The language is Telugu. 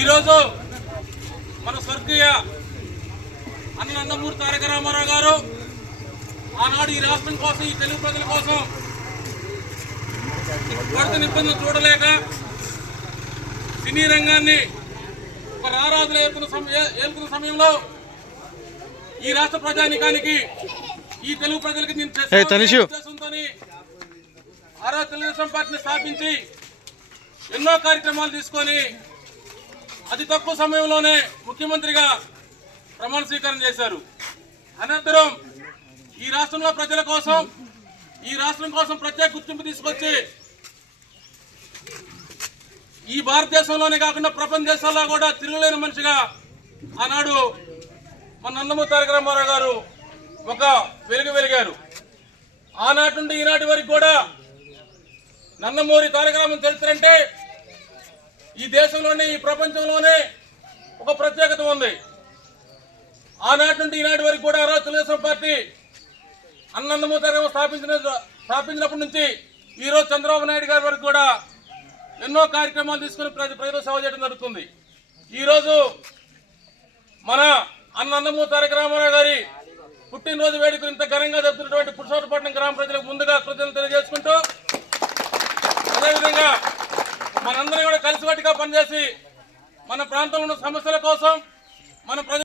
ఈరోజు మన స్వర్గీయ అన్న నందమూరి తారక రామారావు గారు ఆనాడు ఈ రాష్ట్రం కోసం, ఈ తెలుగు ప్రజల కోసం పడుతున్న ఇబ్బందులు చూడలేక సినీ రంగాన్ని ఒక రారాజులు ఏలుకున్న సమయంలో ఈ రాష్ట్ర ప్రజానికానికి, ఈ తెలుగు ప్రజలకి ఉద్దేశంతో ఆ రోజు తెలుగుదేశం పార్టీని స్థాపించి ఎన్నో కార్యక్రమాలు తీసుకొని అతి తక్కువ సమయంలోనే ముఖ్యమంత్రిగా ప్రమాణ స్వీకారం చేశారు. అనంతరం ఈ రాష్ట్రంలో ప్రజల కోసం, ఈ రాష్ట్రం కోసం ప్రత్యేక గుర్తింపు తీసుకొచ్చి ఈ భారతదేశంలోనే కాకుండా ప్రపంచ దేశాల్లో కూడా తిరుగులేని మనిషిగా ఆనాడు మన నందమూరి తారక రామారావు గారు ఒక వెలిగారు. ఆనాటి నుండి ఈనాటి వరకు కూడా నందమూరి తారక రామారావు చరిత్ర అంటే ఈ దేశంలోనే, ఈ ప్రపంచంలోనే ఒక ప్రత్యేకత ఉంది. ఆనాటి నుండి ఈనాటి వరకు కూడా తెలుగుదేశం పార్టీ నందమూరి తారక రామారావు స్థాపించినప్పటి నుంచి ఈరోజు చంద్రబాబు నాయుడు గారి వరకు కూడా ఎన్నో కార్యక్రమాలు తీసుకుని ప్రజలకు సేవ చేయడం జరుగుతుంది. ఈరోజు మన నందమూరి తారక రామారావు గారి పుట్టినరోజు వేడుకలు ఇంత ఘనంగా జరుగుతున్నటువంటి పురుషోత్తపట్నం గ్రామం